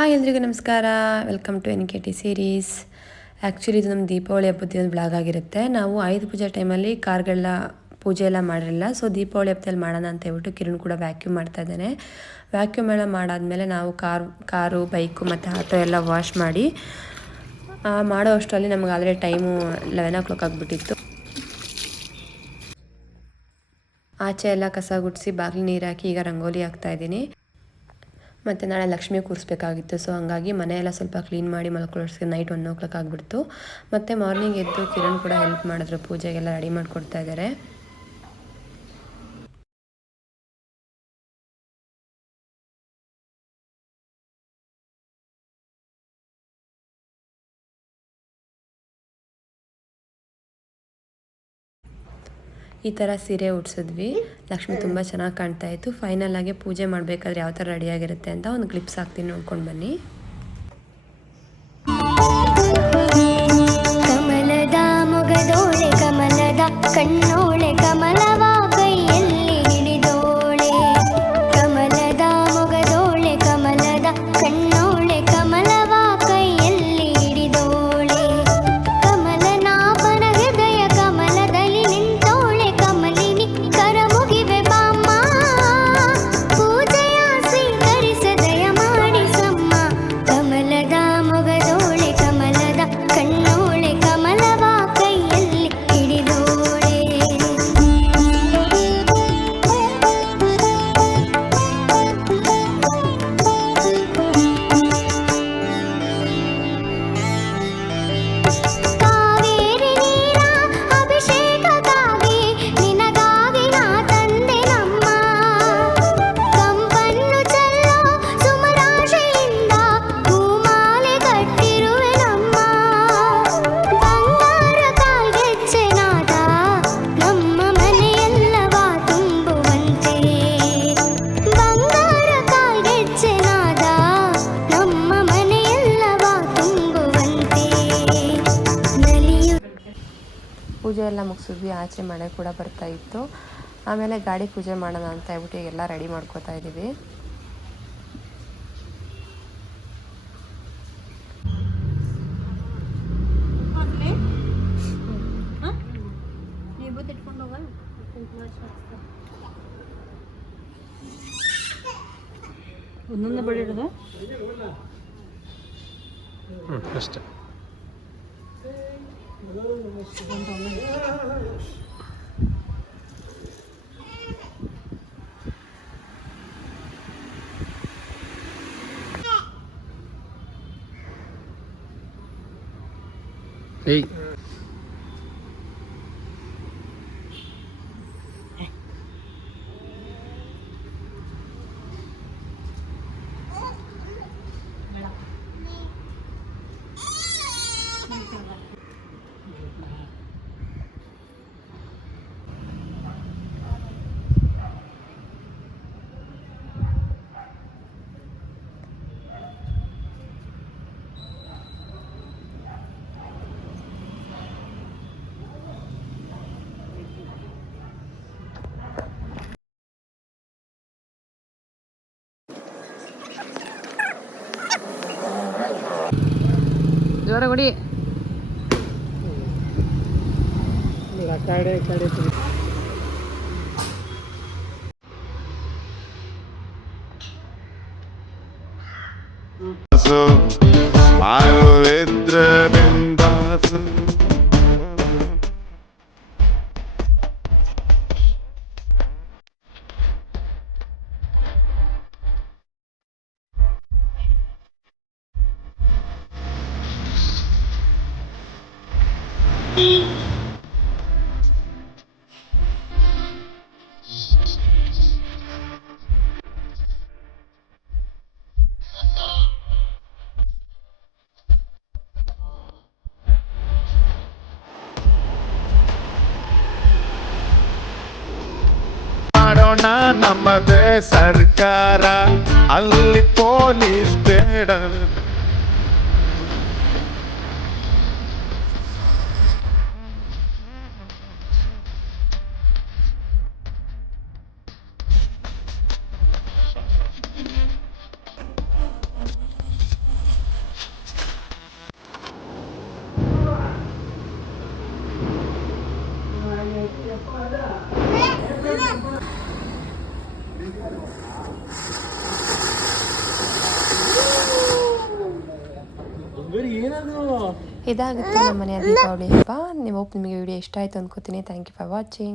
Hi ಎಲ್ರಿಗೂ ನಮಸ್ಕಾರ. Welcome to N K T series. Actually ಇದು ನಮ್ಮ ದೀಪಾವಳಿ ಹಬ್ಬದ ಬ್ಲಾಗ್ ಆಗಿರುತ್ತೆ. ನಾವು ಆಯುಧ ಪೂಜೆ ಟೈಮಲ್ಲಿ ಕಾರ್ಗಳ ಪೂಜೆ ಎಲ್ಲ ಮಾಡಿರಲಿಲ್ಲ. ಸೊ ದೀಪಾವಳಿ ಹಬ್ಬದಲ್ಲಿ ಮಾಡೋಣ ಅಂತ ಹೇಳ್ಬಿಟ್ಟು ಕಿರಣ್ ಕೂಡ ವ್ಯಾಕ್ಯೂಮ್ ಮಾಡ್ತಾ ಇದ್ದಾನೆ. ವ್ಯಾಕ್ಯೂಮ್ ಎಲ್ಲ ಮಾಡಾದಮೇಲೆ ನಾವು ಕಾರು ಬೈಕು ಮತ್ತು ಆಟೋ ಎಲ್ಲ ವಾಶ್ ಮಾಡಿ ಮಾಡೋ ಅಷ್ಟರಲ್ಲಿ ನಮಗೆ ಆಲ್ರೆಡಿ ಟೈಮು 11 o'clock ಆಗಿಬಿಟ್ಟಿತ್ತು. ಆಚೆ ಎಲ್ಲ ಕಸ ಗುಡಿಸಿ ಬಾಗಿಲು ನೀರು ಹಾಕಿ ಈಗ ರಂಗೋಲಿ ಹಾಕ್ತಾಯಿದ್ದೀನಿ. ಮತ್ತು ನಾಳೆ ಲಕ್ಷ್ಮಿ ಕೂರಿಸ್ಬೇಕಾಗಿತ್ತು. ಸೊ ಹಂಗಾಗಿ ಮನೆಯೆಲ್ಲ ಸ್ವಲ್ಪ ಕ್ಲೀನ್ ಮಾಡಿ ಮಲ್ಕೊಳ್ಳೋಷ್ಟಕ್ಕೆ ನೈಟ್ 1 o'clock ಆಗಿಬಿಡ್ತು. ಮತ್ತು ಮಾರ್ನಿಂಗ್ ಎದ್ದು ಕಿರಣ್ ಕೂಡ ಹೆಲ್ಪ್ ಮಾಡಿದ್ರು, ಪೂಜೆಗೆಲ್ಲ ರೆಡಿ ಮಾಡಿಕೊಡ್ತಾ ಇದ್ದಾರೆ. ಈ ಥರ ಸೀರೆ ಉಡ್ಸಿದ್ವಿ. ಲಕ್ಷ್ಮಿ ತುಂಬ ಚೆನ್ನಾಗಿ ಕಾಣ್ತಾ ಇತ್ತು. ಫೈನಲ್ ಆಗಿ ಪೂಜೆ ಮಾಡಬೇಕಾದ್ರೆ ಯಾವ ಥರ ರೆಡಿಯಾಗಿರುತ್ತೆ ಅಂತ ಒಂದು ಕ್ಲಿಪ್ಸ್ ಹಾಕ್ತೀನಿ, ನೋಡ್ಕೊಂಡು ಬನ್ನಿ. ಕಮಲದ ಮೊಗದೋಳೆ ಕಮಲದ ಕಣ್ಣೋಳೆ ಕಮಲವ ಕೈಯಲ್ಲಿ ಹಿಡಿದೋಳೆ. ಕಮಲದ ಮೊಗದೋಳೆ ಕಮಲದ ಕಣ್ಣೋಳೆ ಕಮಲವ ಕೈಯಲ್ಲಿ ಹಿಡಿದೋಳೆ. ಕಮಲನಾಭನ ಹೃದಯ ಕಮಲದಲ್ಲಿ ನಿಂತೋಳೆ ಕಮಲಿನಿ ಕರ ಮುಗಿವೆ ಬಾಮ್ಮ. ಪೂಜೆಯ ಸ್ವೀಕರಿಸದಯ ಮಾಡಿಸಮ್ಮ. ಕಮಲದ ಮೊಗದೋಳೆ ಕಮಲದ ಕಣ್ಣೋಳೆ ಕಮಲವ ಕೈಯಲ್ಲಿ ಹಿಡಿದೋಳೆ. ಕಾವೇರಿ ನೀರ ಅಭಿಷೇಕಕ್ಕಾಗಿ ನಿನಗಾಗಿ ನಾ ತಂದೆ ನಮ್ಮ. ಕಂಪನ್ನು ಚೆಲ್ಲೋ ಸುಮರಾಶಿಯಿಂದ ಹೂಮಾಲೆ ಕಟ್ಟಿರುವೆ ನಮ್ಮ. ಬಂಗಾರ ಕಾಲ್ಗೆಜ್ಜೆನಾದ ನಮ್ಮ ಮನೆಯೆಲ್ಲವ ತುಂಬುವಂತೆ. ಬಂಗಾರ ಕಾಲ್ಗೆಜ್ಜೆನಾದ ನಮ್ಮ ಮನೆಯೆಲ್ಲವ ತುಂಬುವಂತೆ. ನಲಿಯು ಪೂಜೆ ಎಲ್ಲ ಮುಗಿಸಿದ್ವಿ. ಆಚೆ ಮಳೆ ಕೂಡ ಬರ್ತಾ ಇತ್ತು. ಆಮೇಲೆ ಗಾಡಿ ಪೂಜೆ ಮಾಡೋಣ ಅಂತ ಹೇಳ್ಬಿಟ್ಟು ಎಲ್ಲ ರೆಡಿ ಮಾಡ್ಕೋತಾ ಇದ್ದೀವಿ. ಒಂದೊಂದು ಬಡಿ ಇಡೋದು ಅಷ್ಟೇ. ಏಯ್ ಜೋರ ಗುಡಿ ಕಡೆ ಕಡೆ ಮಾಡೋಣ ನಮ್ಮದೇ ಸರ್ಕಾರ, ಅಲ್ಲಿ ಪೊಲೀಸ್ ಬೇಡ. ಇದಾಗುತ್ತೆ ನಮ್ಮ ಮನೆಯ ದೀಪಾವಳಿ ಹಬ್ಬ. ನಿಮಗೆ ವಿಡಿಯೋ ಇಷ್ಟ ಆಯಿತು ಅಂದ್ಕೋತೀನಿ. Thank you for watching.